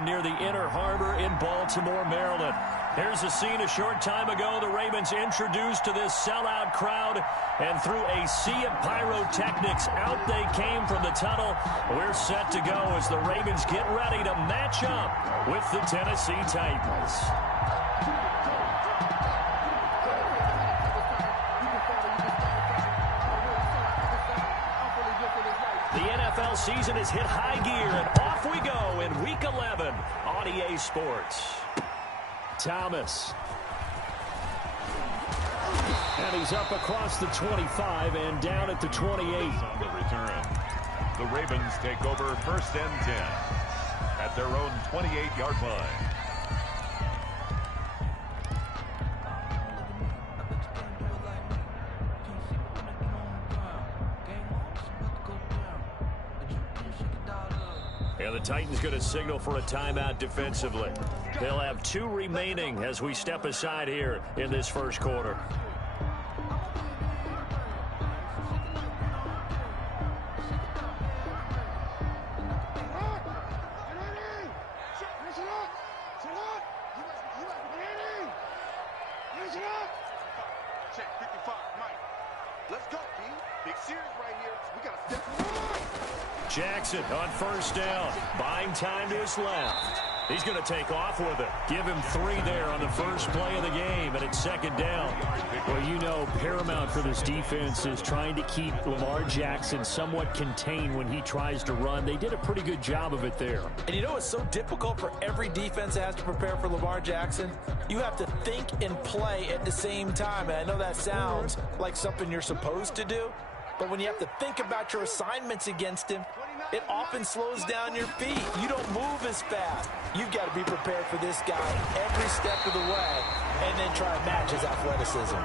Stadium near the Inner Harbor in Baltimore, Maryland. Here's a scene a short time ago. The Ravens introduced to this sellout crowd, and through a sea of pyrotechnics, out they came from the tunnel. We're set to go as the Ravens get ready to match up with the Tennessee Titans. The NFL season has hit high gear, and off we go in Week 11 on EA Sports. Thomas. And he's up across the 25 and down at the 28. On the return. The Ravens take over 1st and 10 at their own 28-yard line. And the Titans going to signal for a timeout defensively. They'll have 2 remaining as we step aside here in this first quarter. Check 55, Mike. Let's go, B. Big series right here. We got to step. Jackson on 1st down, buying time to his left. He's going to take off with it. Give him 3 there on the first play of the game, and it's 2nd down. Well, you know, paramount for this defense is trying to keep Lamar Jackson somewhat contained when he tries to run. They did a pretty good job of it there. And you know it's so difficult for every defense that has to prepare for Lamar Jackson? You have to think and play at the same time. And I know that sounds like something you're supposed to do, but when you have to think about your assignments against him, it often slows down your feet. You don't move as fast. You've got to be prepared for this guy every step of the way and then try to match his athleticism.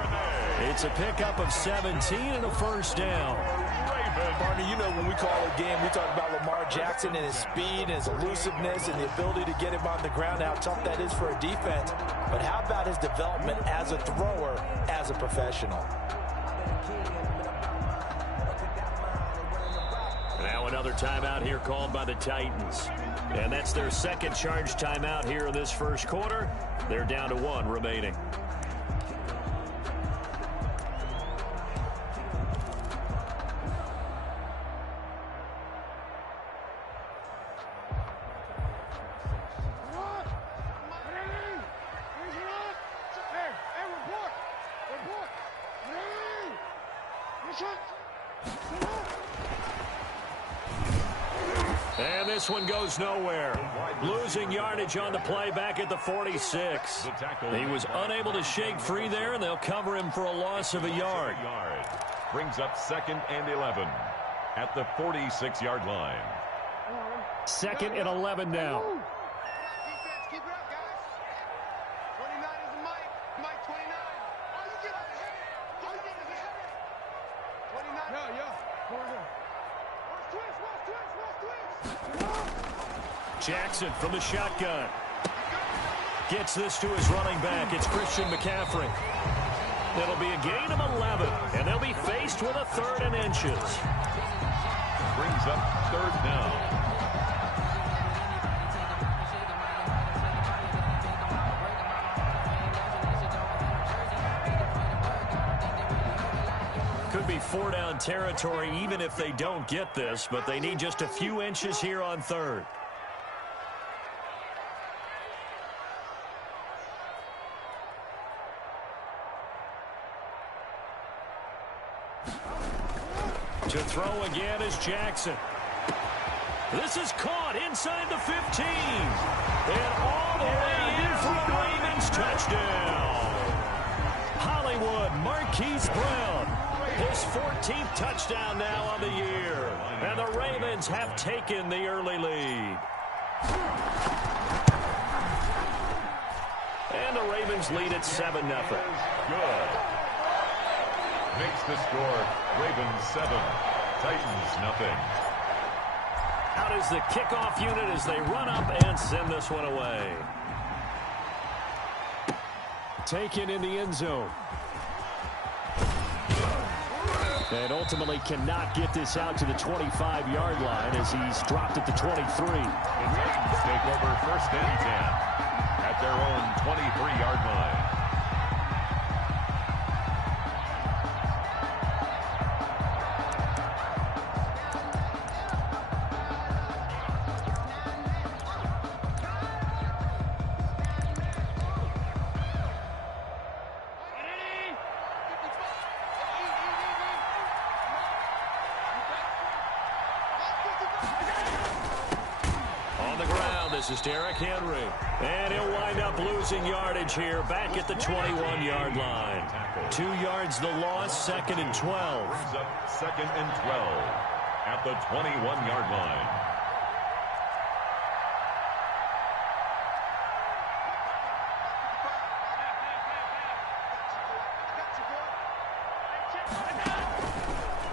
It's a pickup of 17 and a 1st down. Partner, you know when we call a game, we talk about Lamar Jackson and his speed and his elusiveness and the ability to get him on the ground, how tough that is for a defense. But how about his development as a thrower, as a professional? Now another timeout here called by the Titans. And that's their 2nd charge timeout here in this first quarter. They're down to 1 remaining. And this one goes nowhere. Losing yardage on the play back at the 46. He was unable to shake free there, and they'll cover him for a loss of a yard. Brings up 2nd and 11 at the 46-yard line. 2nd and 11 now. Keep it up, guys. 29 is the Mike. Mike 29. Oh, you get out of here. Oh, you get out of here. 29. Yeah. Go ahead. Jackson from the shotgun. Gets this to his running back. It's Christian McCaffrey. It'll be a gain of 11, and they'll be faced with a 3rd and inches. Brings up 3rd down. Could be 4-down territory even if they don't get this, but they need just a few inches here on 3rd. To throw again is Jackson. This is caught inside the 15. And all the way in for a Ravens touchdown. Hollywood Marquise Brown. His 14th touchdown now on the year. And the Ravens have taken the early lead. And the Ravens lead at 7-0. Good. Makes the score Ravens 7, Titans nothing. Out is the kickoff unit as they run up and send this one away. Taken in the end zone. And ultimately cannot get this out to the 25-yard line as he's dropped at the 23. The Titans take over 1st and 10 at their own 23-yard line. This is Derrick Henry. And he'll wind up losing yardage here back at the 21-yard line. 2 yards the loss, 2nd and 12. Brings up 2nd and 12 at the 21-yard line.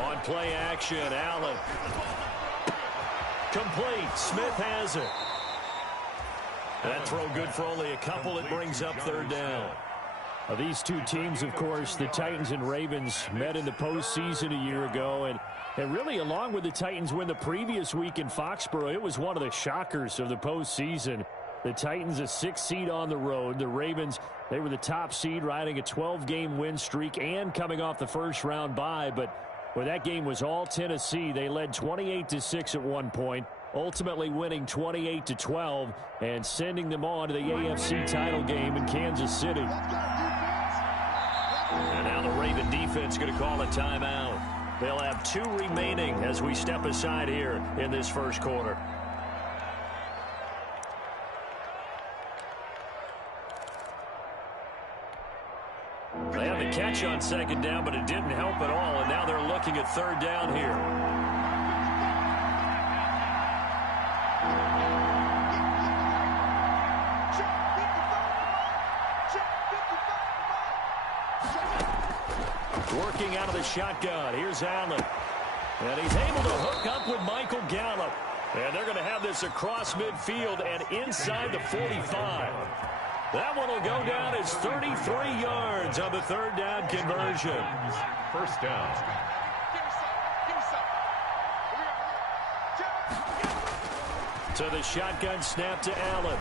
On play action, Allen. Complete. Smith has it. That throw good for only a couple. It brings up 3rd down. These two teams, of course, the Titans and Ravens, met in the postseason a year ago. And really, along with the Titans win the previous week in Foxborough, it was one of the shockers of the postseason. The Titans, a 6th seed on the road. The Ravens, they were the top seed, riding a 12-game win streak and coming off the first-round bye. But where that game was all Tennessee, they led 28-6 at one point. Ultimately winning 28-12 and sending them on to the AFC title game in Kansas City. And now the Raven defense going to call a timeout. They'll have 2 remaining as we step aside here in this first quarter. They had the catch on 2nd down, but it didn't help at all, and now they're looking at 3rd down here. Working out of the shotgun. Here's Allen. And he's able to hook up with Michael Gallup. And they're going to have this across midfield and inside the 45. That one will go down as 33 yards on the 3rd down conversion. 1st down. To the shotgun snap to Allen.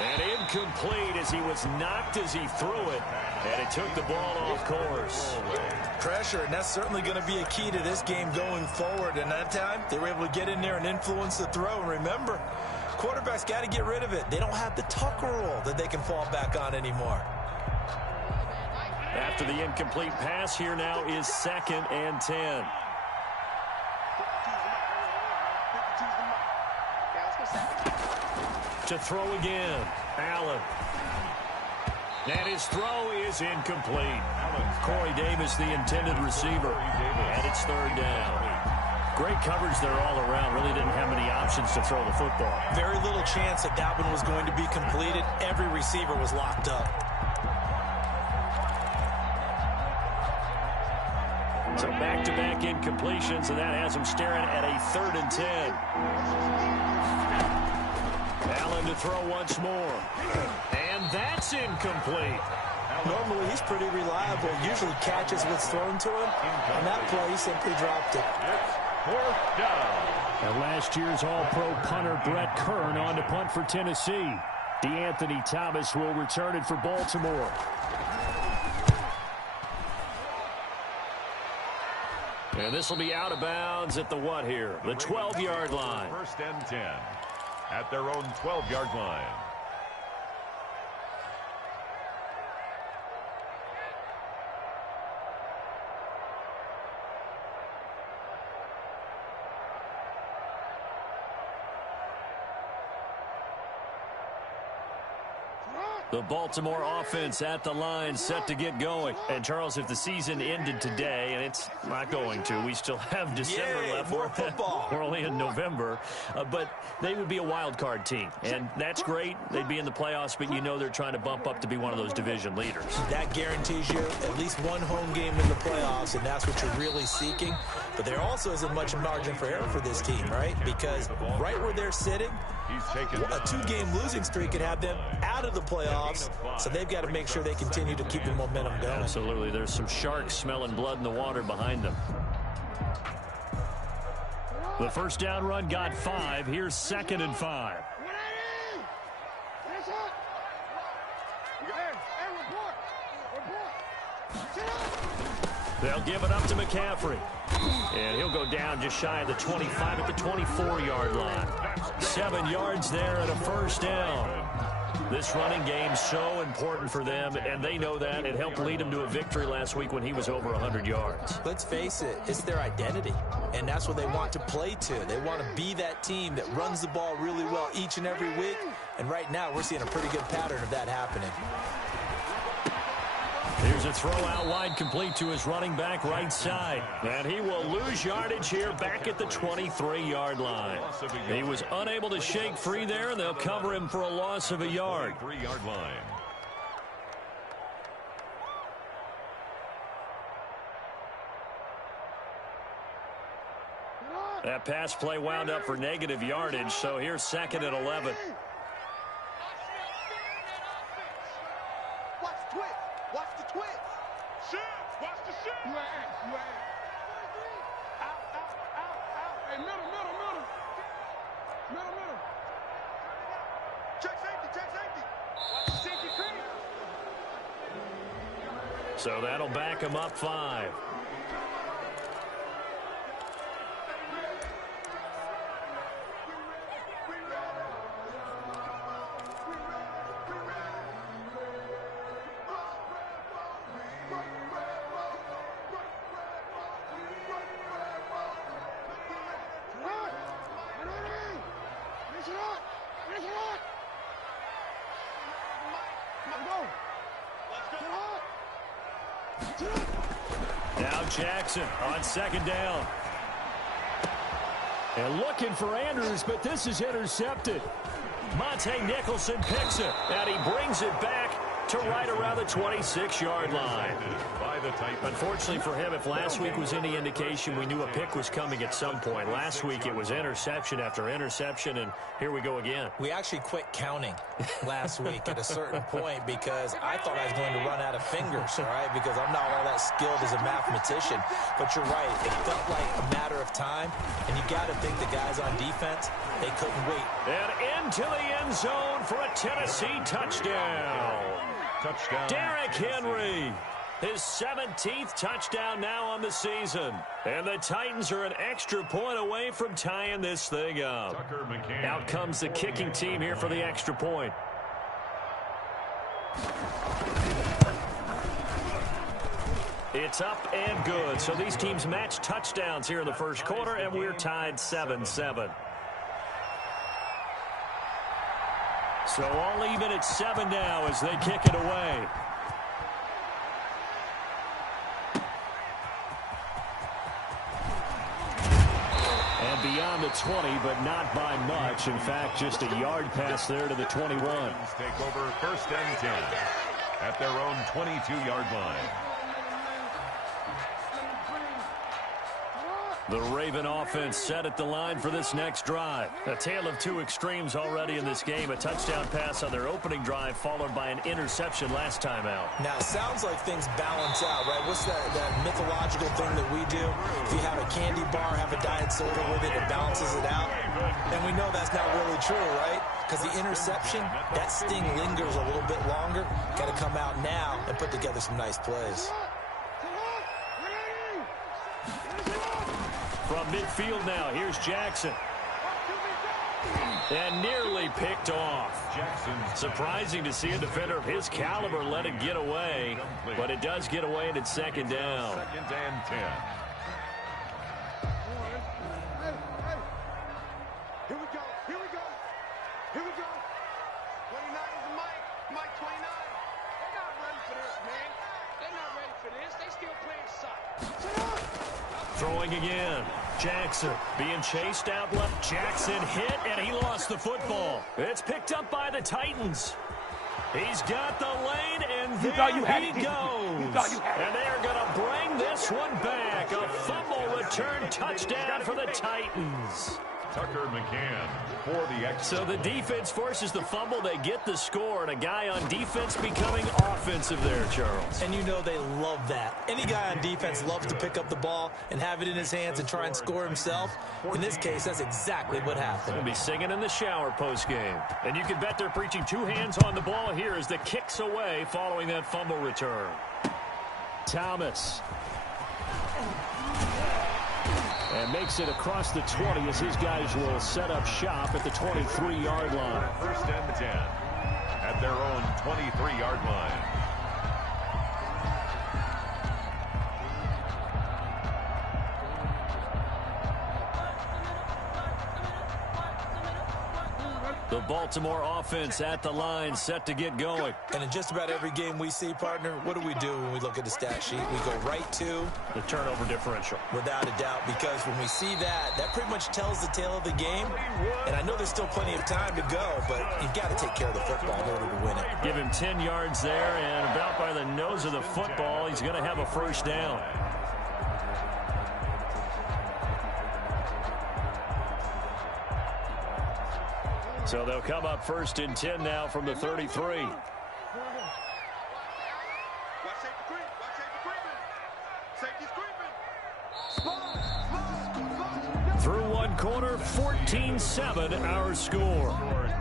And incomplete as he was knocked as he threw it. And it took the ball off course. Pressure, and that's certainly going to be a key to this game going forward. And that time, they were able to get in there and influence the throw. And remember, quarterbacks got to get rid of it. They don't have the Tucker rule that they can fall back on anymore. After the incomplete pass, here now is 2nd and 10. To throw again, Allen. And his throw is incomplete. Corey Davis, the intended receiver. And it's 3rd down. Great coverage there all around. Really didn't have many options to throw the football. Very little chance that that one was going to be completed. Every receiver was locked up. So back-to-back incompletions, and that has him staring at a 3rd and 10. Allen to throw once more. And that's incomplete. Normally, he's pretty reliable. Usually catches what's thrown to him. On that play, he simply dropped it. 4th down. And last year's All-Pro punter Brett Kern on to punt for Tennessee. DeAnthony Thomas will return it for Baltimore. And this will be out of bounds at the what here? The 12-yard line. 1st and 10 at their own 12-yard line. The Baltimore offense at the line, set to get going. And, Charles, if the season ended today, and it's not going to, we still have December left. More football. We're only in November. But they would be a wild card team. And that's great. They'd be in the playoffs, but you know they're trying to bump up to be one of those division leaders. That guarantees you at least one home game in the playoffs, and that's what you're really seeking. But there also isn't much margin for error for this team, right? Because right where they're sitting, a 2-game losing streak could have them out of the playoffs, so they've got to make sure they continue to keep the momentum going. Absolutely. There's some sharks smelling blood in the water behind them. The first down run got 5. Here's 2nd and 5. They'll give it up to McCaffrey. And he'll go down just shy of the 25 at the 24-yard line. 7 yards there and a first down. This running game's so important for them, and they know that. It helped lead them to a victory last week when he was over 100 yards. Let's face it, it's their identity, and that's what they want to play to. They want to be that team that runs the ball really well each and every week, and right now we're seeing a pretty good pattern of that happening. Here's a throw out wide, complete to his running back right side. And he will lose yardage here back at the 23-yard line. He was unable to shake free there, and they'll cover him for a loss of a yard. 3-yard line. That pass play wound up for negative yardage, so here's 2nd and 11. So that'll back him up 5. Now Jackson on 2nd down. And looking for Andrews, but this is intercepted. Monte Nicholson picks it, and he brings it back to right around the 26-yard line. Unfortunately for him, if last week was any indication, we knew a pick was coming at some point. Last week it was interception after interception, and here we go again. We actually quit counting last week at a certain point because I thought I was going to run out of fingers, all right, because I'm not all that skilled as a mathematician. But you're right, it felt like a matter of time, and you got to think the guys on defense, they couldn't wait. And into the end zone for a Tennessee touchdown. Derrick Henry. His 17th touchdown now on the season. And the Titans are an extra point away from tying this thing up. Out comes the kicking team here for the extra point. It's up and good. So these teams match touchdowns here in the first quarter, and we're tied 7-7. So all even at 7 now as they kick it away. And beyond the 20, but not by much. In fact, just a yard pass there to the 21. Take over 1st and 10 at their own 22-yard line. The Raven offense set at the line for this next drive. A tale of two extremes already in this game. A touchdown pass on their opening drive, followed by an interception last time out. Now, it sounds like things balance out, right? What's that mythological thing that we do? If you have a candy bar, have a diet soda with it, it balances it out. And we know that's not really true, right? Because the interception, that sting lingers a little bit longer. Got to come out now and put together some nice plays. From midfield now, here's Jackson. And nearly picked off. Surprising to see a defender of his caliber let it get away, but it does get away and it's 2nd down. 2nd and 10. Here we go. Here we go. Here we go. 29 is the mic. Mike 29. They're not ready for this, man. They're not ready for this. They still playing suck. Throwing again. Jackson being chased out left. Jackson hit, and he lost the football. It's picked up by the Titans. He's got the lane, and there he goes. And they are going to bring win this one back. A fumble return touchdown for the Titans. Tucker McCann for the extra. So the defense forces the fumble. They get the score, and a guy on defense becoming offensive there, Charles. And you know they love that. Any guy on defense loves to pick up the ball and have it in his hands and try and score himself. In this case, that's exactly what happened. He'll be singing in the shower post-game. And you can bet they're preaching two hands on the ball here as the kick's away following that fumble return. Thomas. And makes it across the 20 as his guys will set up shop at the 23-yard line. First and 10 at their own 23-yard line. The Baltimore offense at the line, set to get going. And in just about every game we see, partner, what do when we look at the stat sheet? We go right to the turnover differential. Without a doubt, because when we see that, that pretty much tells the tale of the game. And I know there's still plenty of time to go, but you've got to take care of the football in order to win it. Give him 10 yards there, and about by the nose of the football, he's going to have a first down. So they'll come up first and 10 now from the 33. Through one quarter, 14-7 our score.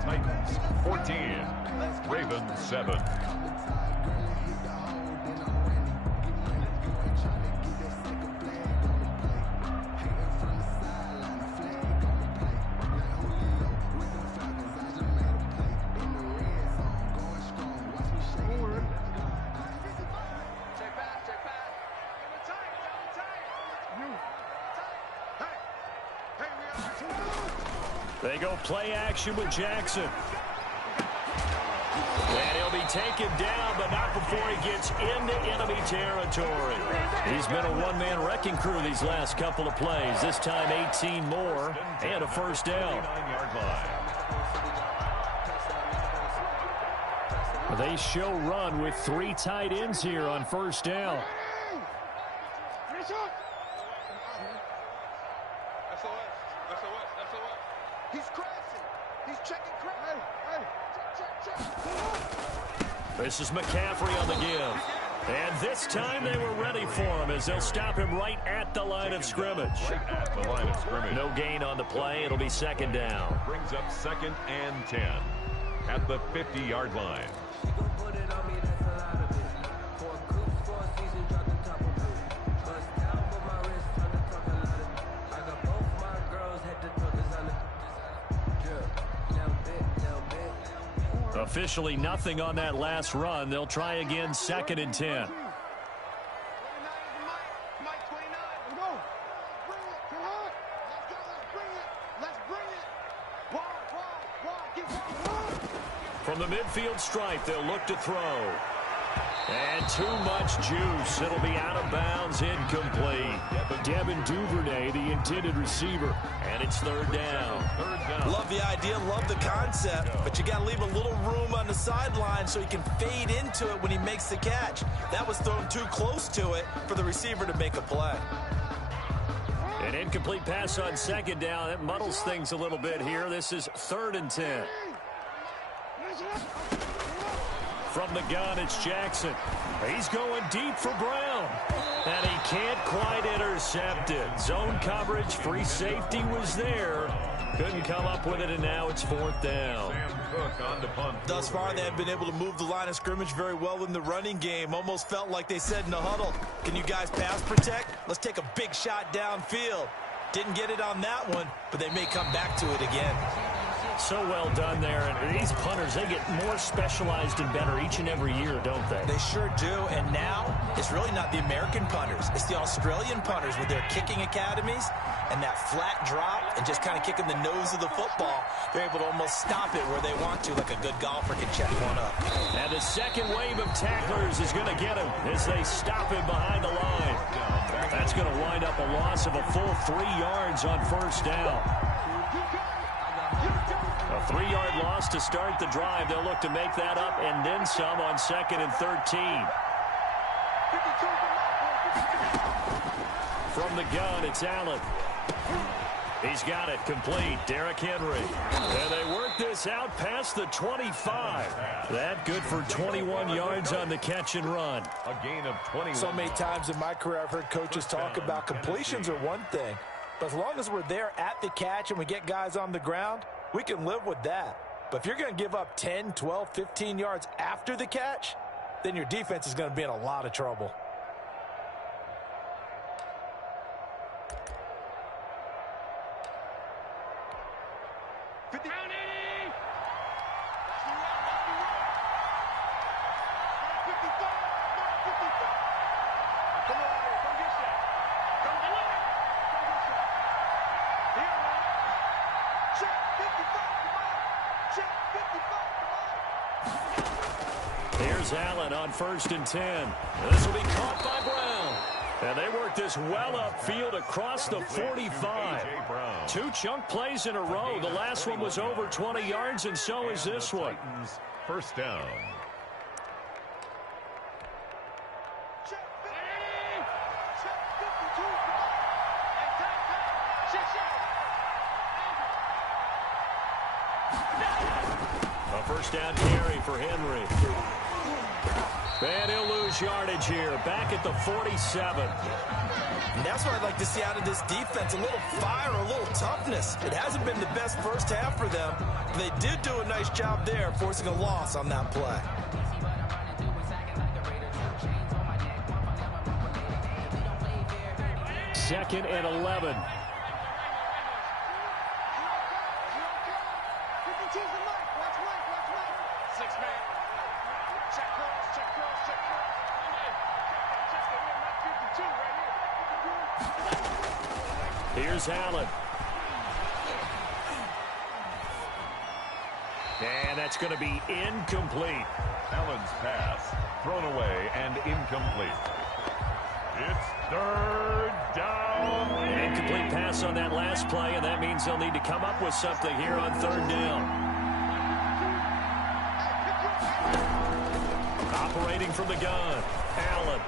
Titans 14, Ravens 7. They go play action with Jackson. And he'll be taken down, but not before he gets into enemy territory. He's been a one-man wrecking crew these last couple of plays. This time 18 more and a first down. They show run with three tight ends here on first down. He's crashing. He's checking crash. This is McCaffrey on the give. And this time they were ready for him as they'll stop him right at the line of scrimmage. Right at the line of scrimmage. No gain on the play. It'll be second down. Brings up second and 10 at the 50-yard line. Officially nothing on that last run. They'll try again, second and 10. From the midfield stripe, they'll look to throw. And too much juice. It'll be out of bounds, incomplete. Devin Duvernay, the intended receiver. And it's third down. Love the idea, love the concept, but you got to leave a little room on the sideline so he can fade into it when he makes the catch. That was thrown too close to it for the receiver to make a play. An incomplete pass on second down. That muddles things a little bit here. This is third and 10. From the gun, it's Jackson. He's going deep for Brown. And he can't quite intercept it. Zone coverage, free safety was there. Couldn't come up with it, and now it's fourth down. Sam Cook on the punt. Thus far, they have been able to move the line of scrimmage very well in the running game. Almost felt like they said in the huddle, can you guys pass protect? Let's take a big shot downfield. Didn't get it on that one, but they may come back to it again. So well done there. And these punters, they get more specialized and better each and every year, don't they? They sure do. And now it's really not the American punters. It's the Australian punters with their kicking academies and that flat drop and just kind of kicking the nose of the football. They're able to almost stop it where they want to, like a good golfer can check one up. And the second wave of tacklers is going to get him as they stop him behind the line. That's going to wind up a loss of a full 3 yards on first down. A 3-yard loss to start the drive. They'll look to make that up and then some on second and 13. From the gun, it's Allen. He's got it complete. Derrick Henry. And they work this out past the 25. That good for 21 yards on the catch and run. A gain of 21. So many times in my career I've heard coaches talk about completions are one thing. But as long as we're there at the catch and we get guys on the ground, we can live with that. But if you're going to give up 10, 12, 15 yards after the catch, then your defense is going to be in a lot of trouble. Here's Allen on 1st and 10. This will be caught by Brown. And they work this well upfield across the 45. 2 chunk plays in a row. The last one was over 20 yards, and so is this one. First down. A first down carry for Henry. And he'll lose yardage here, back at the 47. And that's what I'd like to see out of this defense, a little fire, a little toughness. It hasn't been the best first half for them. They did do a nice job there, forcing a loss on that play. Second and 11. Here's Allen. And that's going to be incomplete. Allen's pass thrown away and incomplete. It's third down. An incomplete pass on that last play, and that means they'll need to come up with something here on 3rd down. Operating from the gun, Allen.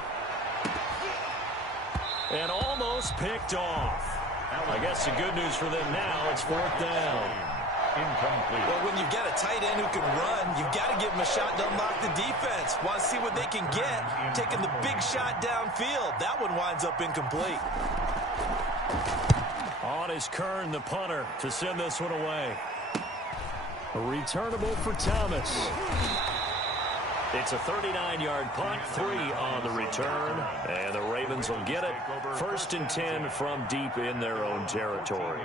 And almost picked off. I guess the good news for them now, it's 4th down. Incomplete. Well, when you've got a tight end who can run, you've got to give him a shot to unlock the defense. Want to see what they can get. Taking the big shot downfield. That one winds up incomplete. On is Kern, the punter, to send this one away. Returnable for Thomas. It's a 39-yard punt, 3 on the return, and the Ravens will get it. 1st and 10 from deep in their own territory.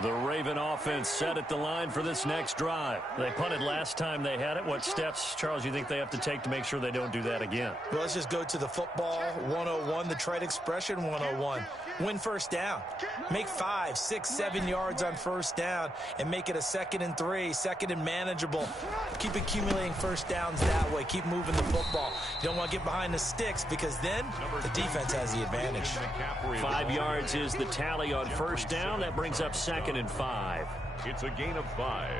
The Raven offense set at the line for this next drive. They punted last time they had it. What steps, Charles, you think they have to take to make sure they don't do that again? Well, let's just go to the football 101, the trade expression 101. Win first down. Make 5, 6, 7 yards on first down and make it a 2nd and 3, 2nd and manageable. Keep accumulating first downs that way. Keep moving the football. You don't want to get behind the sticks because then the defense has the advantage. 5 yards is the tally on first down. That brings up 2nd and 5. It's a gain of 5.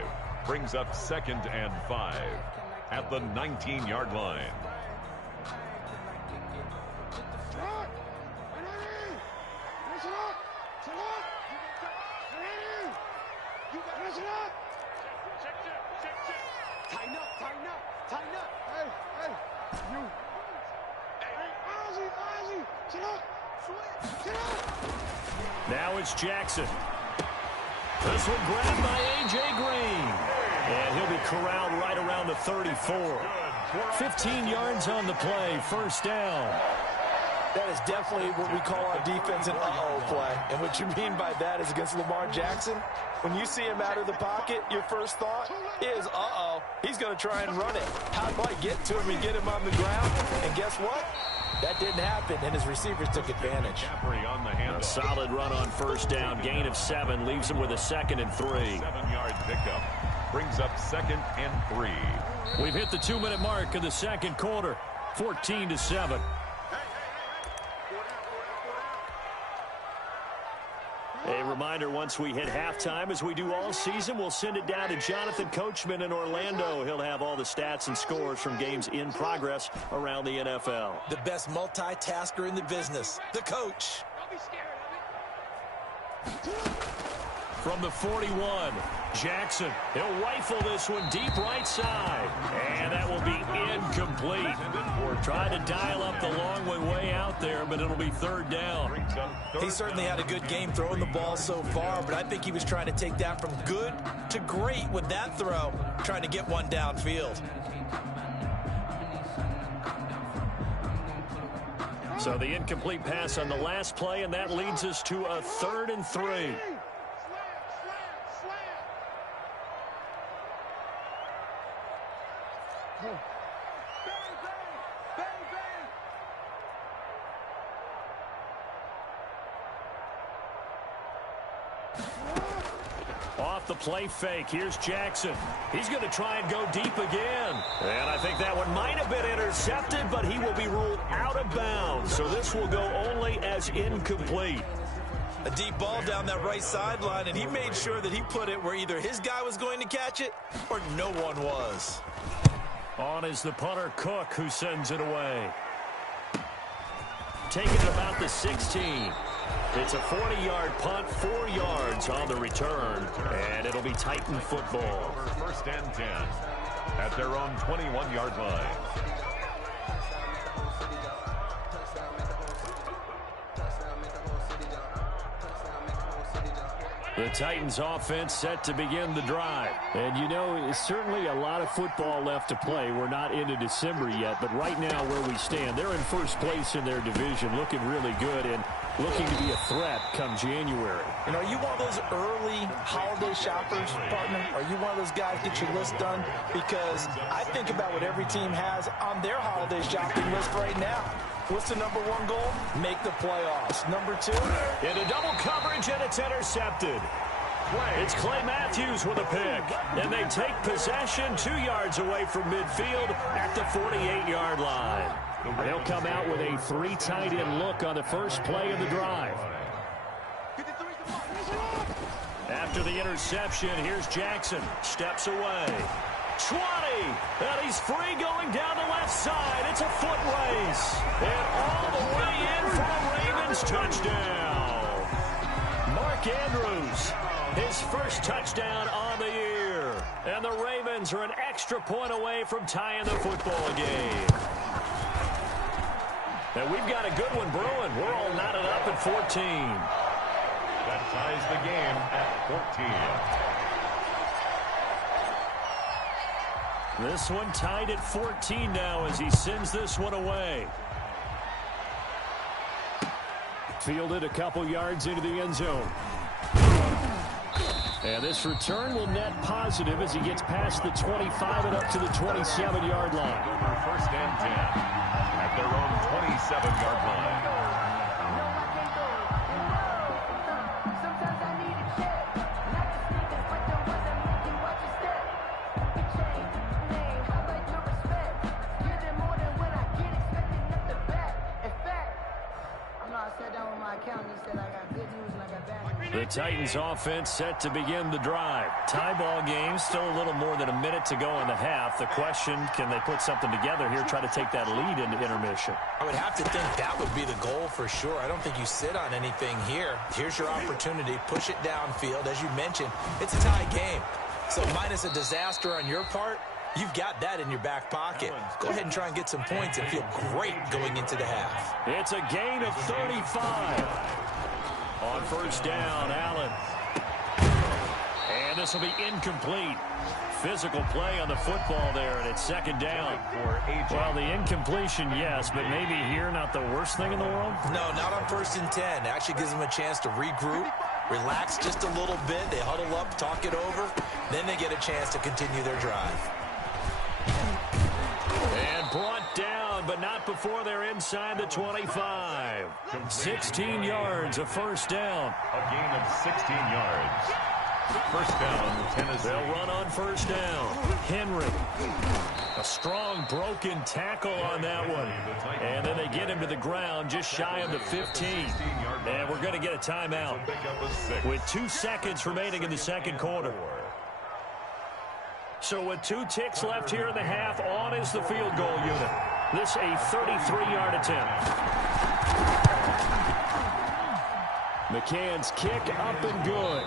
Brings up 2nd and 5 at the 19-yard line. Now it's Jackson. This one grabbed by A.J. Green. And he'll be corralled right around the 34. 15 yards on the play, first down. That is definitely what we call our defense an uh-oh play. And what you mean by that is against Lamar Jackson, when you see him out of the pocket, your first thought is, uh-oh, he's going to try and run it. How do I get to him and get him on the ground? And guess what? That didn't happen, and his receivers took advantage. A solid run on first down. Gain of 7 leaves him with a 2nd and 3. 7-yard pickup brings up 2nd and 3. We've hit the 2-minute mark of the second quarter. 14-7. A reminder once once we hit halftime, as we do all season, we'll send it down to Jonathan Coachman in Orlando. He'll have all the stats and scores from games in progress around the NFL. The best multitasker in the business, the coach. Don't be scared of it. From the 41, Jackson. He'll rifle this one deep right side. And that will be incomplete. Trying to dial up the long way out there, but it'll be third down. He certainly had a good game throwing the ball so far, but I think he was trying to take that from good to great with that throw, trying to get one downfield. So the incomplete pass on the last play, and that leads us to a 3rd and 3. Off the play fake, here's Jackson. He's going to try and go deep again. And I think that one might have been intercepted, but he will be ruled out of bounds. So this will go only as incomplete. A deep ball down that right sideline, and he made sure that he put it where either his guy was going to catch it or no one was. On is the punter, Cook, who sends it away. Taking it about the 16. It's a 40-yard punt, 4 yards on the return, and it'll be Titan football. First and 10 at their own 21-yard line. The Titans offense set to begin the drive. And you know, it's certainly a lot of football left to play. We're not into December yet, but right now where we stand, they're in first place in their division, looking really good and looking to be a threat come January. You know, are you one of those early holiday shoppers, partner? Are you one of those guys get your list done? Because I think about what every team has on their holiday shopping list right now. What's the number 1 goal? Make the playoffs. Number 2? Into double coverage, and it's intercepted. It's Clay Matthews with a pick. And they take possession 2 yards away from midfield at the 48-yard line. They'll come out with a 3 tight end look on the first play of the drive. After the interception, here's Jackson. Steps away. 20, and he's free going down the left side. It's a foot race, and all the way in for a Ravens touchdown. Mark Andrews, his first touchdown on the year, and the Ravens are an extra point away from tying the football game. And we've got a good one brewing. We're all knotted up at 14. That ties the game at 14. This one tied at 14 now as he sends this one away. Fielded a couple yards into the end zone. And this return will net positive as he gets past the 25 and up to the 27-yard line. First and 10 at their own 27-yard line. The Titans offense set to begin the drive. Tie ball game, still a little more than a minute to go in the half. The question, can they put something together here, try to take that lead into intermission? I would have to think that would be the goal for sure. I don't think you sit on anything here. Here's your opportunity. Push it downfield. As you mentioned, it's a tie game. So minus a disaster on your part, you've got that in your back pocket. Go ahead and try and get some points and feel great going into the half. It's a gain of 35. On first down, Allen. And this will be incomplete. Physical play on the football there, and it's second down. Well, the incompletion, yes, but maybe here not the worst thing in the world? No, not on 1st and 10. It actually gives them a chance to regroup, relax just a little bit. They huddle up, talk it over. Then they get a chance to continue their drive. And brought down, but not before they're inside the 25. 16 yards, a first down. A gain of 16 yards. First down, Tennessee. They'll run on first down. Henry. A strong broken tackle on that one. And then they get him to the ground just shy of the 15. And we're going to get a timeout with 2 seconds remaining in the second quarter. So with 2 ticks left here in the half, on is the field goal unit. This a 33-yard attempt. McCann's kick up and good.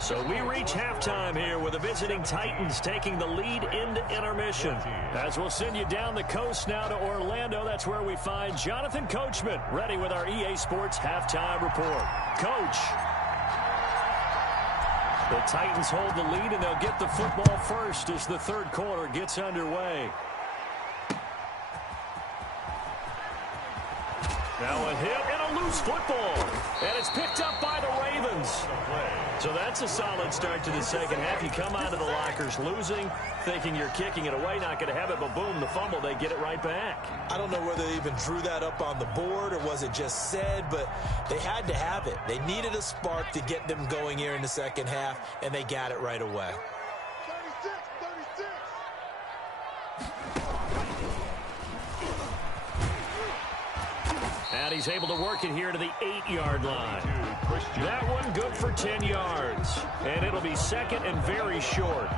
So we reach halftime here with the visiting Titans taking the lead into intermission. As we'll send you down the coast now to Orlando, that's where we find Jonathan Coachman ready with our EA Sports halftime report. Coach. The Titans hold the lead, and they'll get the football first as the third quarter gets underway. Now a hit and a loose football. And it's picked up by the Ravens. So that's a solid start to the second half. You come out of the lockers losing, thinking you're kicking it away, not going to have it, but boom, the fumble, they get it right back. I don't know whether they even drew that up on the board or was it just said, but they had to have it. They needed a spark to get them going here in the second half, and they got it right away. 36. And he's able to work it here to the 8-yard line. That one good for 10 yards. And it'll be second and very short.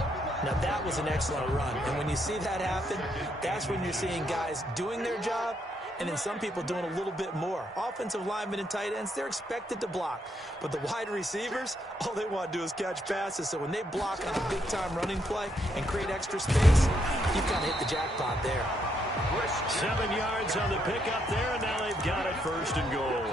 Now, that was an excellent run. And when you see that happen, that's when you're seeing guys doing their job and then some people doing a little bit more. Offensive linemen and tight ends, they're expected to block. But the wide receivers, all they want to do is catch passes. So when they block on a big-time running play and create extra space, you've got to hit the jackpot there. 7 yards on the pickup there, and now they've got it first and goal.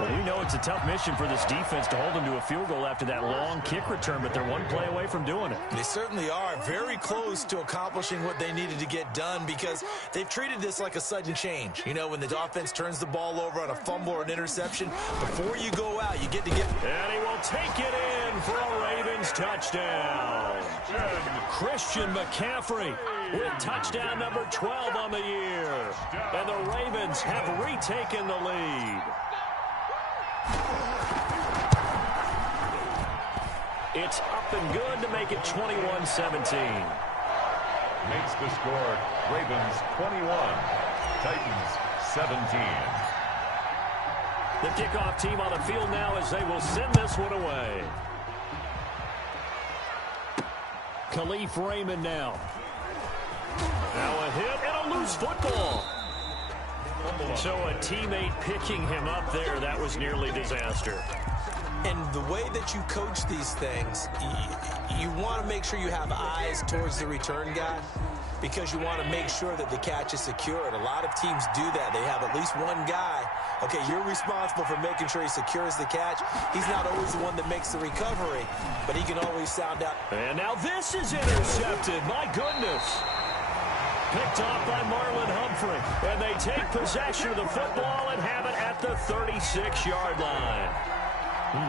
Well, we know it's a tough mission for this defense to hold them to a field goal after that long kick return, but they're one play away from doing it. They certainly are very close to accomplishing what they needed to get done because they've treated this like a sudden change. You know, when the offense turns the ball over on a fumble or an interception, before you go out, you get to get... And he will take it in for a Ravens touchdown. Christian McCaffrey with touchdown number 12 on the year. And the Ravens have retaken the lead. It's up and good to make it 21-17. Makes the score Ravens 21, Titans 17. The kickoff team on the field now as they will send this one away. Khalif Raymond now. Now a hit and a loose football. So a teammate picking him up there, that was nearly disaster. And the way that you coach these things, you want to make sure you have eyes towards the return guy because you want to make sure that the catch is secured. A lot of teams do that. They have at least one guy. Okay, you're responsible for making sure he secures the catch. He's not always the one that makes the recovery, but he can always sound out. And now this is intercepted. My goodness. Picked off by Marlon Humphrey. And they take possession of the football and have it at the 36-yard line.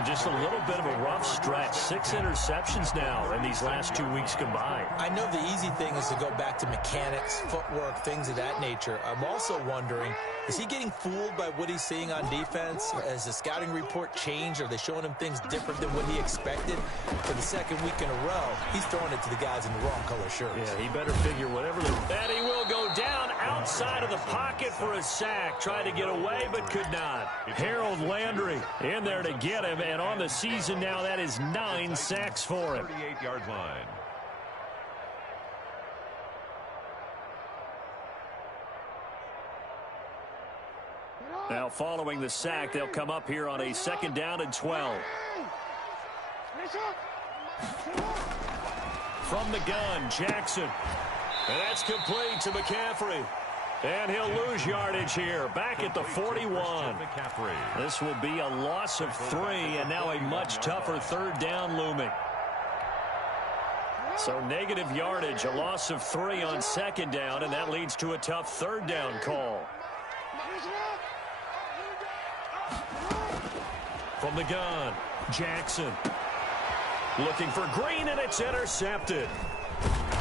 Just a little bit of a rough stretch. 6 interceptions now in these last 2 weeks combined. I know the easy thing is to go back to mechanics, footwork, things of that nature. I'm also wondering, is he getting fooled by what he's seeing on defense? Has the scouting report changed? Are they showing him things different than what he expected? For the second week in a row, he's throwing it to the guys in the wrong color shirts. Yeah, he better figure whatever. And he will go down outside of the pocket for a sack. Tried to get away, but could not. Harold Landry in there to get him. And on the season now, that is 9 sacks for him. 38-yard line. Now following the sack, they'll come up here on a 2nd down and 12. From the gun, Jackson. And that's complete to McCaffrey. And he'll lose yardage here, back at the 41. This will be a loss of 3, and now a much tougher 3rd down looming. So negative yardage, a loss of 3 on 2nd down, and that leads to a tough 3rd down call. From the gun, Jackson. Looking for Green, and it's intercepted.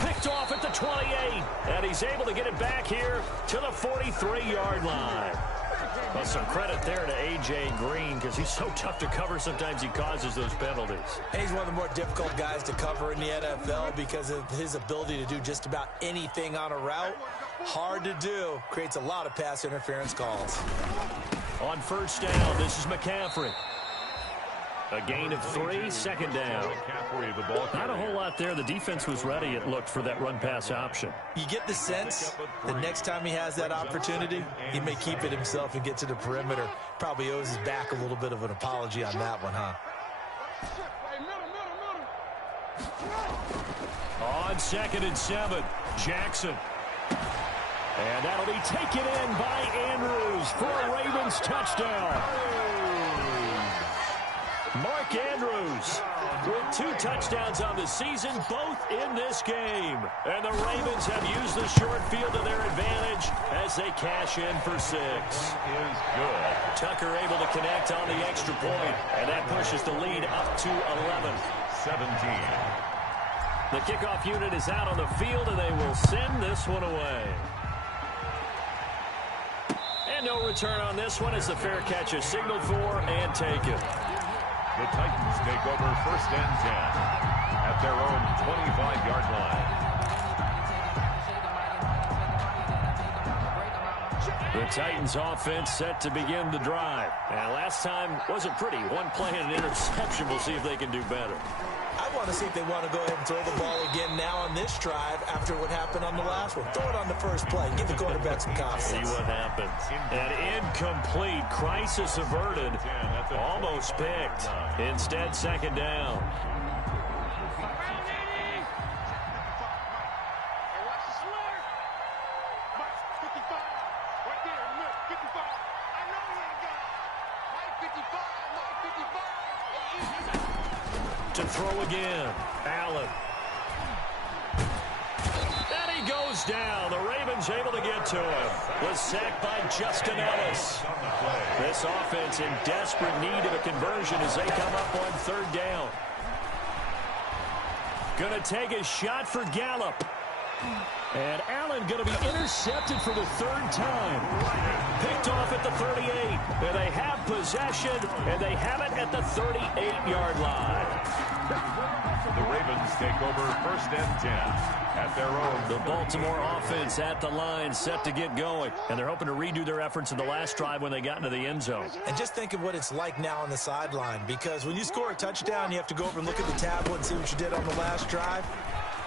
Picked off at the 28, and he's able to get it back here to the 43-yard line. Well, some credit there to A.J. Green because he's so tough to cover. Sometimes he causes those penalties. And he's one of the more difficult guys to cover in the NFL because of his ability to do just about anything on a route. Hard to do. Creates a lot of pass interference calls. On first down, this is McCaffrey. A gain of 3, second down. Not a whole lot there. The defense was ready, it looked, for that run-pass option. You get the sense the next time he has that opportunity, he may keep it himself and get to the perimeter. Probably owes his back a little bit of an apology on that one, huh? On 2nd and 7, Jackson. And that'll be taken in by Andrews for a Ravens touchdown. Mark Andrews with 2 touchdowns on the season, both in this game. And the Ravens have used the short field to their advantage as they cash in for 6. Is good. Tucker able to connect on the extra point, and that pushes the lead up to 11. 17. The kickoff unit is out on the field, and they will send this one away. And no return on this one as the fair catch is signaled for and taken. The Titans take over 1st and 10 at their own 25-yard line. The Titans offense set to begin the drive. And last time wasn't pretty. One play and an interception. We'll see if they can do better. I want to see if they want to go ahead and throw the ball again now on this drive after what happened on the last one. Throw it on the first play. Give the quarterback some confidence. See what happens. An incomplete. Crisis averted. Almost picked. Instead, 2nd down. To throw again. Allen. And he goes down. The Ravens able to get to him. Was sacked by Justin Ellis. This offense in desperate need of a conversion as they come up on 3rd down. Going to take a shot for Gallup. And Allen going to be intercepted for the 3rd time. Picked off at the 38. And they have possession, and they have it at the 38-yard line. The Ravens take over 1st and 10 at their own. The Baltimore offense at the line, set to get going. And they're hoping to redo their efforts in the last drive when they got into the end zone. And just think of what it's like now on the sideline, because when you score a touchdown, you have to go over and look at the tablet and see what you did on the last drive.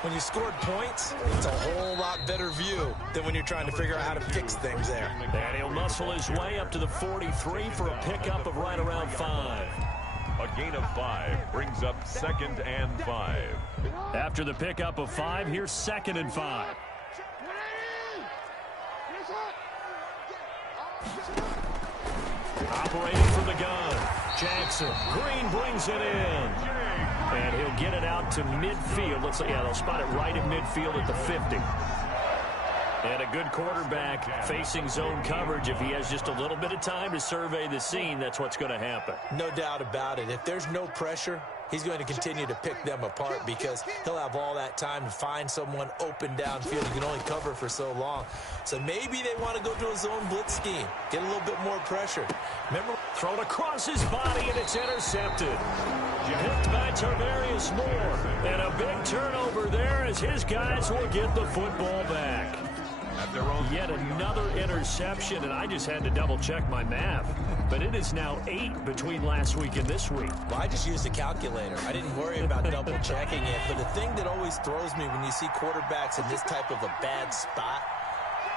When you scored points, it's a whole lot better view than when you're trying to figure out how to fix things there. And he'll muscle his way up to the 43 for a pickup of right around 5. A gain of 5 brings up 2nd and 5. After the pickup of 5, here's 2nd and 5. Operating from the gun, Jackson. Green brings it in. And he'll get it out to midfield. They'll spot it right at midfield at the 50. And a good quarterback facing zone coverage. If he has just a little bit of time to survey the scene, that's what's going to happen. No doubt about it. If there's no pressure, he's going to continue to pick them apart because he'll have all that time to find someone open downfield. He can only cover for so long. So maybe they want to go to a zone blitz scheme, get a little bit more pressure. Remember, thrown across his body, and it's intercepted. Picked by Tarvarius Moore. And a big turnover there as his guys will get the football back. Yet another interception, and I just had to double-check my math. But it is now 8 between last week and this week. Well, I just used a calculator. I didn't worry about double-checking it. But the thing that always throws me when you see quarterbacks in this type of a bad spot,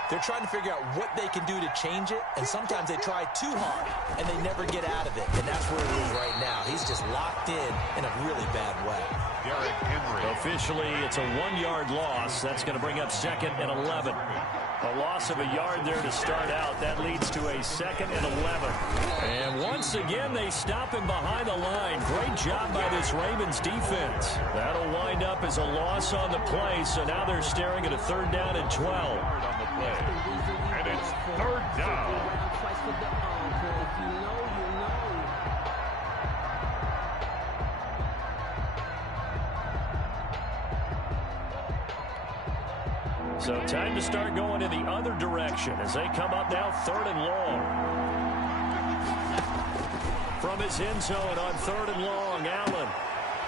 they're trying to figure out what they can do to change it, and sometimes they try too hard, and they never get out of it. And that's where it is right now. He's just locked in a really bad way. Derrick Henry. Officially, it's a 1-yard loss. That's going to bring up 2nd and 11. A loss of a yard there to start out. That leads to a 2nd and 11. And once again, they stop him behind the line. Great job by this Ravens defense. That'll wind up as a loss on the play. So now they're staring at a 3rd down and 12. On the play. And it's 3rd down. So time to start going in the other direction as they come up now 3rd and long. from his end zone on 3rd and long. Allen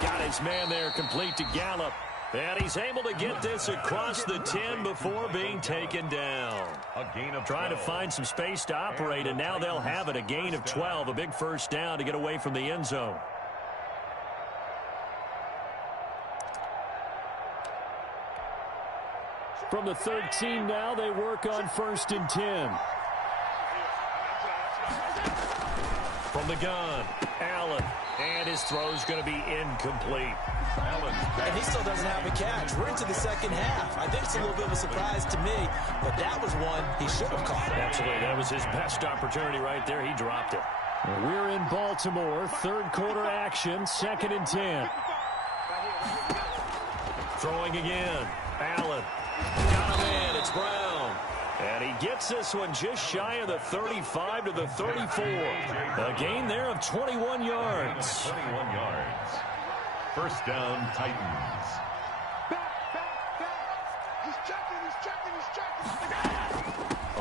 got his man there, complete to Gallup. And he's able to get this across the 10 before being taken down. A gain of 12. Trying to find some space to operate, and now they'll have it. A gain of 12, a big first down to get away from the end zone. From the 13 now, they work on 1st and 10. From the gun, Allen. And his throw's going to be incomplete. And he still doesn't have a catch. We're into the second half. I think it's a little bit of a surprise to me, but that was one he should have caught. Absolutely. That was his best opportunity right there. He dropped it. We're in Baltimore. 3rd quarter action. 2nd and 10. Throwing again. Allen. Got him in. It's Brown. And he gets this one just shy of the 35 to the 34. A gain there of 21 yards. 21 yards. First down, Titans. Back. He's checking.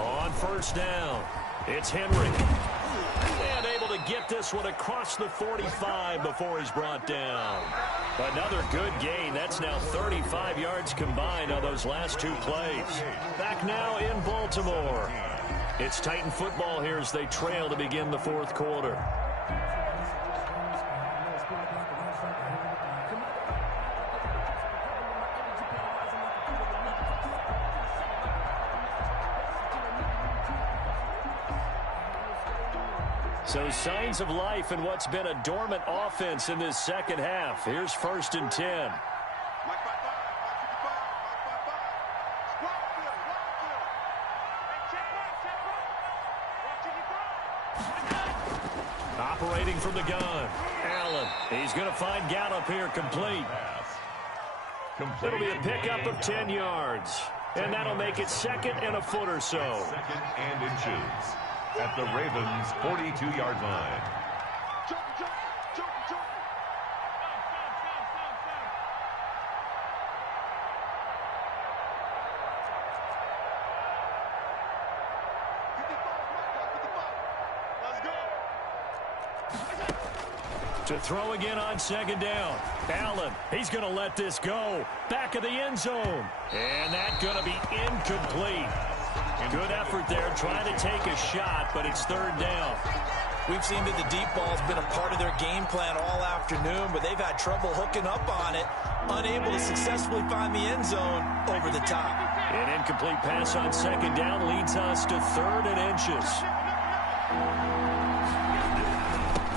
On 1st down, it's Henry. And able to get this one across the 45 before he's brought down. Another good gain. That's now 35 yards combined on those last 2 plays. Back now in Baltimore. It's Titan football here as they trail to begin the 4th quarter. So signs of life in what's been a dormant offense in this second half. Here's 1st and 10. Operating from the gun, Allen. He's going to find Gallup here, complete. It'll be a pickup of 10 yards. And that'll make it 2nd and a foot or so. 2nd and inches. At the Ravens' 42-yard line. Let's go. To throw again on 2nd down. Allen, he's going to let this go. Back of the end zone. And that's going to be incomplete. Good effort there, trying to take a shot, but it's 3rd down. We've seen that the deep ball's been a part of their game plan all afternoon, but they've had trouble hooking up on it, unable to successfully find the end zone over the top. An incomplete pass on 2nd down leads us to 3rd and inches.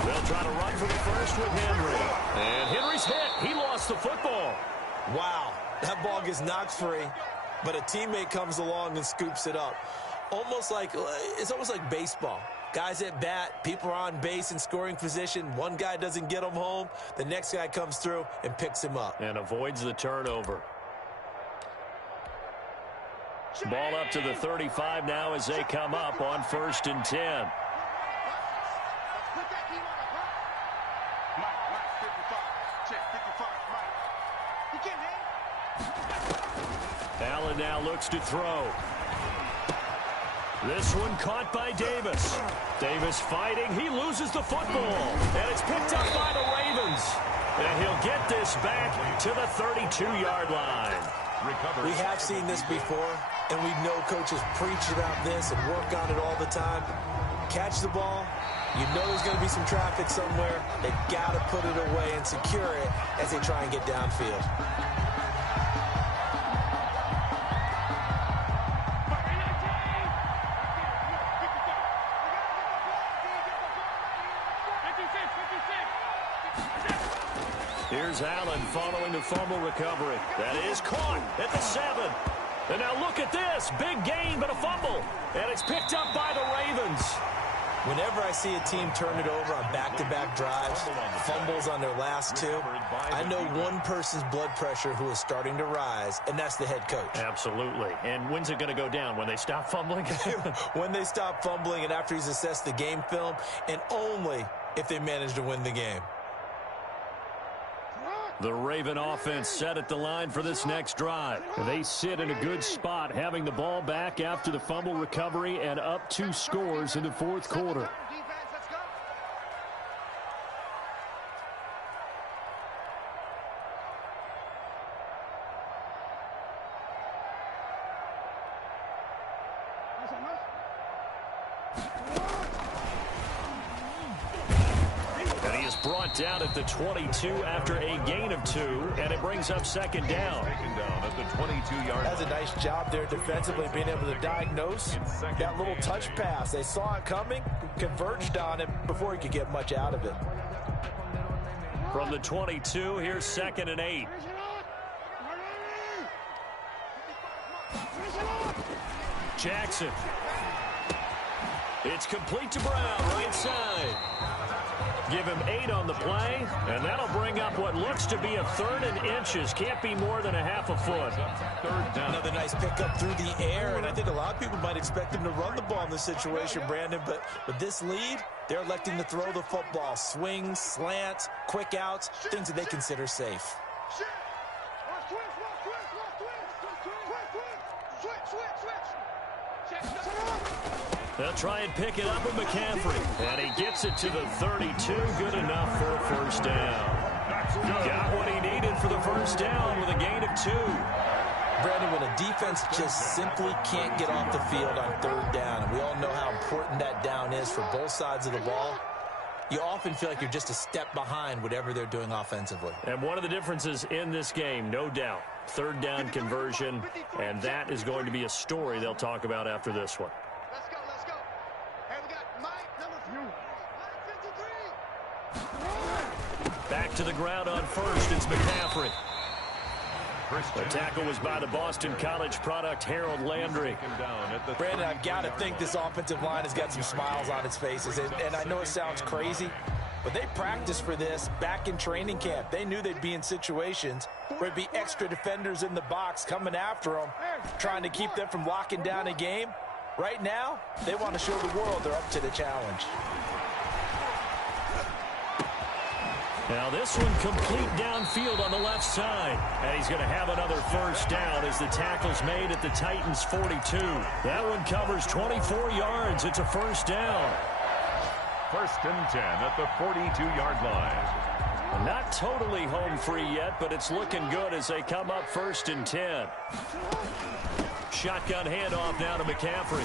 They'll try to run for the first with Henry. And Henry's hit. He lost the football. Wow, that ball gets knocked free, but a teammate comes along and scoops it up. It's almost like baseball. Guys at bat, people are on base in scoring position. One guy doesn't get him home. The next guy comes through and picks him up. And avoids the turnover. Ball up to the 35 now as they come up on 1st and 10. Allen now looks to throw. This one caught by Davis. Davis fighting. He loses the football. And it's picked up by the Ravens. And he'll get this back to the 32-yard line. We have seen this before, and we know coaches preach about this and work on it all the time. Catch the ball. You know there's going to be some traffic somewhere. They've got to put it away and secure it as they try and get downfield. Here's Allen following the fumble recovery. That is caught at the 7. And now look at this. Big gain, but a fumble. And it's picked up by the Ravens. Whenever I see a team turn it over on back-to-back drives, fumbles on their last 2, I know one person's blood pressure who is starting to rise, and that's the head coach. Absolutely. And when's it going to go down? When they stop fumbling? When they stop fumbling and after he's assessed the game film, and only if they manage to win the game. The Raven offense set at the line for this next drive. They sit in a good spot, having the ball back after the fumble recovery and up 2 scores in the 4th quarter. brought down at the 22 after a gain of 2, and it brings up second down. Taken down at the 22-yard line. That's a nice job there defensively, being able to diagnose that little touch pass. They saw it coming, converged on it before he could get much out of it. From the 22, here's 2nd and 8. Jackson. It's complete to Brown, right side. Give him 8 on the play, and that'll bring up what looks to be a 3rd and inches. Can't be more than a half a foot. 3rd down. Another nice pickup through the air, and I think a lot of people might expect him to run the ball in this situation, Brandon, but with this lead, they're electing to throw the football. Swings, slants, quick outs, things that they consider safe. They'll try and pick it up with McCaffrey. And he gets it to the 32. Good enough for a first down. Got what he needed for the first down with a gain of 2. Brandon, when a defense just simply can't get off the field on 3rd down, and we all know how important that down is for both sides of the ball, you often feel like you're just a step behind whatever they're doing offensively. And one of the differences in this game, no doubt, 3rd down conversion, and that is going to be a story they'll talk about after this one. Let's go, let's go. Hey, we got Mike, number 53. Back to the ground on first. It's McCaffrey. The tackle was by the Boston College product, Harold Landry. Brandon, I've got to think this offensive line has got some smiles on its faces. And I know it sounds crazy, but they practiced for this back in training camp. They knew they'd be in situations where there'd be extra defenders in the box coming after them, trying to keep them from locking down a game. Right now, they want to show the world they're up to the challenge. Now this one complete downfield on the left side. And he's going to have another first down as the tackle's made at the Titans' 42. That one covers 24 yards. It's a first down. 1st and 10 at the 42-yard line. Not totally home free yet, but it's looking good as they come up 1st and 10. Shotgun handoff now to McCaffrey.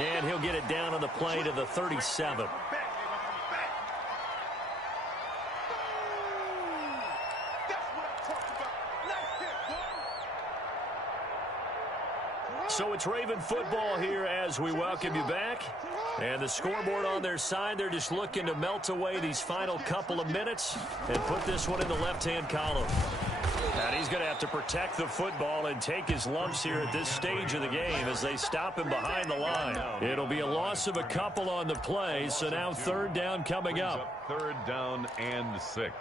And he'll get it down on the play to the 37. So it's Raven football here as we welcome you back. And the scoreboard on their side, they're just looking to melt away these final couple of minutes and put this one in the left-hand column. And he's going to have to protect the football and take his lumps here at this stage of the game as they stop him behind the line. It'll be a loss of a couple on the play, so now 3rd down coming up. 3rd down and 6.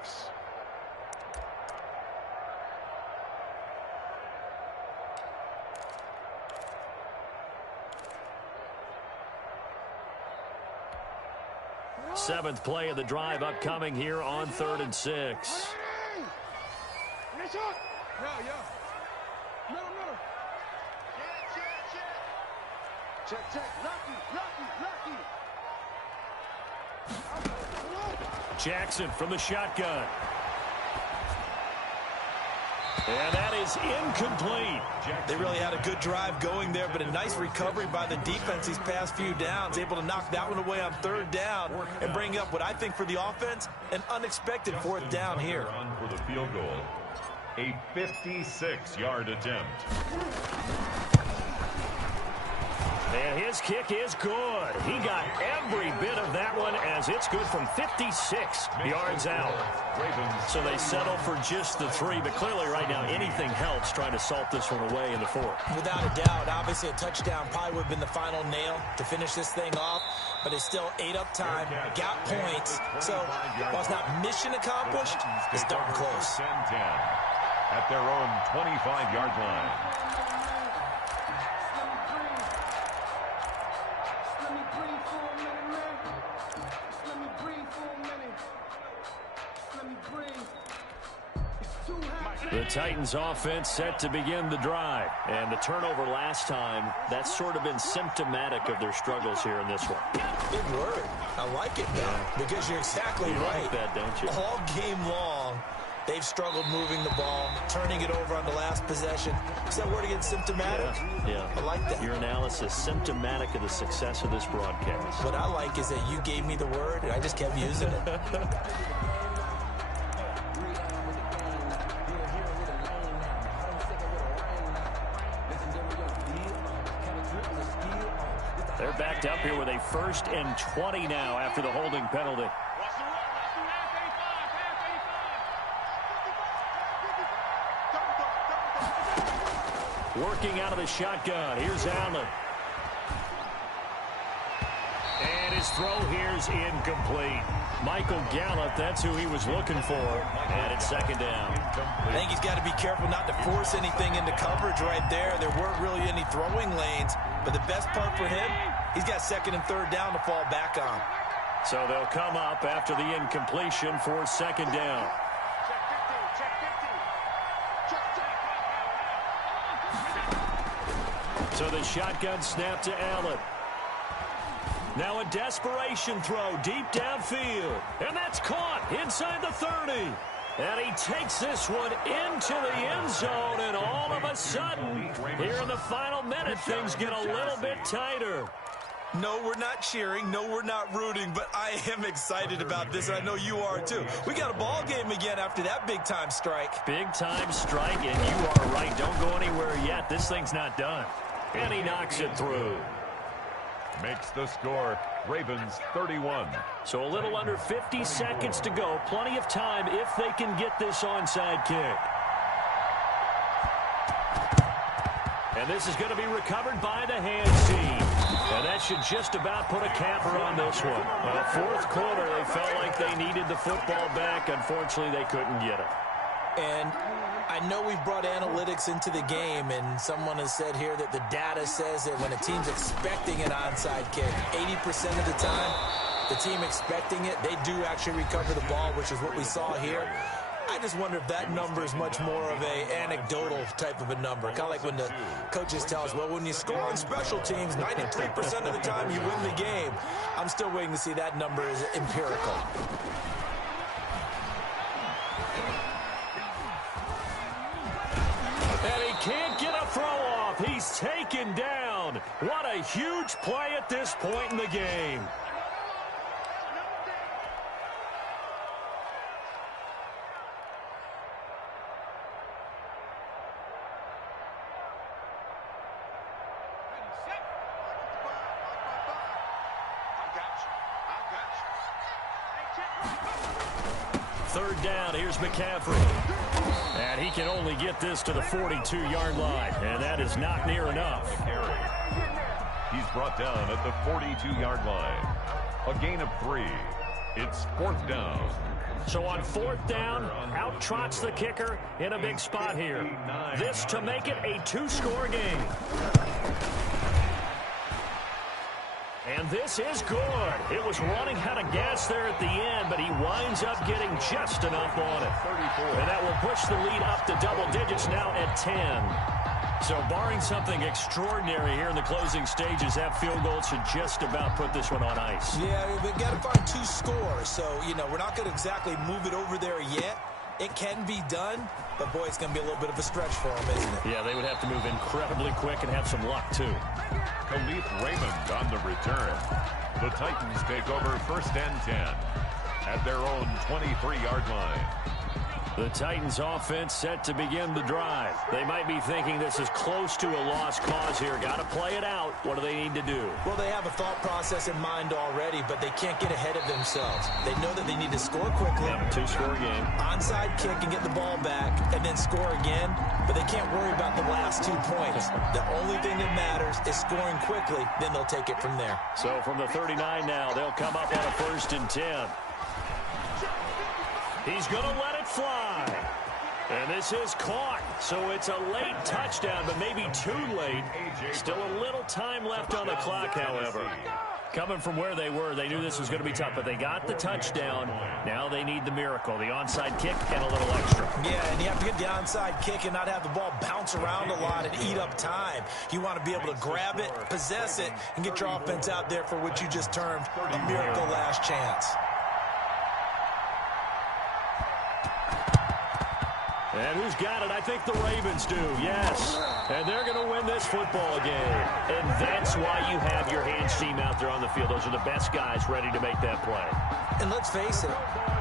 Seventh play of the drive upcoming here on 3rd and 6. Jackson from the shotgun. And that is incomplete. They really had a good drive going there, but a nice recovery by the defense these past few downs, able to knock that one away on 3rd down and bring up what I think for the offense, an unexpected 4th down here. For the field goal, a 56-yard attempt. And his kick is good. He got every bit of that one as it's good from 56 yards out. So they settle for just the 3, but clearly right now anything helps trying to salt this one away in the 4th. Without a doubt, obviously a touchdown probably would have been the final nail to finish this thing off, but it's still ate up time, got points. So while it's not mission accomplished, it's darn close. 10 at their own 25-yard line. The Titans offense set to begin the drive. And the turnover last time, that's sort of been symptomatic of their struggles here in this one. Big word. I like it, though, because you're exactly right. You like that, don't you? All game long, They've struggled moving the ball, turning it over on the last possession. Is that word again, symptomatic? Yeah. I like that. Your analysis, symptomatic of the success of this broadcast. What I like is that you gave me the word, and I just kept using it. They're backed up here with a 1st and 20 now after the holding penalty. Working out of the shotgun. Here's Allen. And his throw here's incomplete. Michael Gallup, that's who he was looking for. And it's 2nd down. I think he's got to be careful not to force anything into coverage right there. There weren't really any throwing lanes. But the best part for him, he's got 2nd and 3rd down to fall back on. So they'll come up after the incompletion for 2nd down. So the shotgun snap to Allen. Now a desperation throw deep downfield. And that's caught inside the 30. And he takes this one into the end zone. And all of a sudden, here in the final minute, things get a little bit tighter. No, we're not cheering. No, we're not rooting. But I am excited about this, and I know you are too. We got a ball game again after that big-time strike. Big-time strike, and you are right. Don't go anywhere yet. This thing's not done. And he knocks it through. Makes the score Ravens 31. So a little under 50 seconds to go. Plenty of time if they can get this onside kick. And this is going to be recovered by the hands team. And that should just about put a capper on this one. Well, 4th quarter, they felt like they needed the football back. Unfortunately, they couldn't get it. And I know we've brought analytics into the game, and someone has said here that the data says that when a team's expecting an onside kick, 80% of the time, the team expecting it, they do actually recover the ball, which is what we saw here. I just wonder if that number is much more of a anecdotal type of a number. Kind of like when the coaches tell us, well, when you score on special teams, 93% of the time you win the game. I'm still waiting to see that number is empirical. And he can't get a throw off. He's taken down. What a huge play at this point in the game. Third down, here's McCaffrey. And he can only get this to the 42-yard line, and that is not near enough. He's brought down at the 42-yard line. A gain of 3. It's 4th down. So on 4th down, out trots the kicker in a big spot here. This to make it a 2-score game. And this is good. It was running out of gas there at the end, but he winds up getting just enough on it. And that will push the lead up to double digits now at 10. So barring something extraordinary here in the closing stages, that field goal should just about put this one on ice. Yeah, we've got to find 2 scores. So, you know, we're not going to exactly move it over there yet. It can be done, but, boy, it's going to be a little bit of a stretch for them, isn't it? Yeah, they would have to move incredibly quick and have some luck, too. Khalif Raymond on the return. The Titans take over 1st and 10 at their own 23-yard line. The Titans offense set to begin the drive. They might be thinking this is close to a lost cause here. Got to play it out. What do they need to do? Well, they have a thought process in mind already, but they can't get ahead of themselves. They know that they need to score quickly. Yep, 2-score game. Onside kick and get the ball back and then score again, but they can't worry about the last 2 points. The only thing that matters is scoring quickly, then they'll take it from there. So from the 39 now, they'll come up on a 1st and 10. He's going to let it fly. And this is caught. So it's a late touchdown, but maybe too late. Still a little time left on the clock, however. Coming from where they were, they knew this was going to be tough, but they got the touchdown. Now they need the miracle, the onside kick and a little extra. Yeah, and you have to get the onside kick and not have the ball bounce around a lot and eat up time. You want to be able to grab it, possess it, and get your offense out there for what you just termed a miracle last chance. And who's got it? I think the Ravens do, yes. And they're going to win this football game. And that's why you have your hands team out there on the field. Those are the best guys ready to make that play. And let's face it,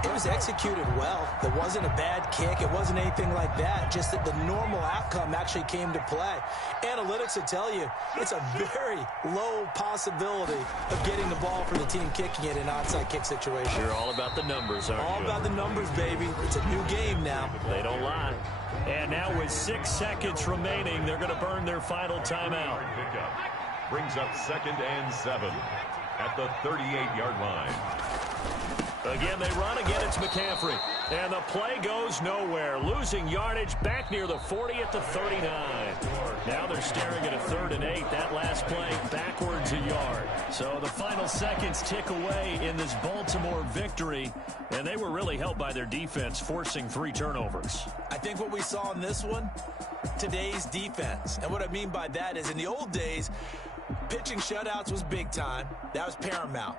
it was executed well. It wasn't a bad kick. It wasn't anything like that. Just that the normal outcome actually came to play. Analytics will tell you it's a very low possibility of getting the ball for the team kicking it in an onside kick situation. You're all about the numbers, aren't you? All about the numbers, baby. It's a new game now. They don't lie. And now with 6 seconds remaining, they're going to burn their final timeout. Pickup brings up 2nd and 7 at the 38-yard line. Again, they run. Again, it's McCaffrey. And the play goes nowhere. Losing yardage back near the 40 at the 39. Now they're staring at a 3rd and 8. That last play backwards a yard. So the final seconds tick away in this Baltimore victory. And they were really helped by their defense, forcing 3 turnovers. I think what we saw in this one, today's defense. And what I mean by that is in the old days, pitching shutouts was big time. That was paramount.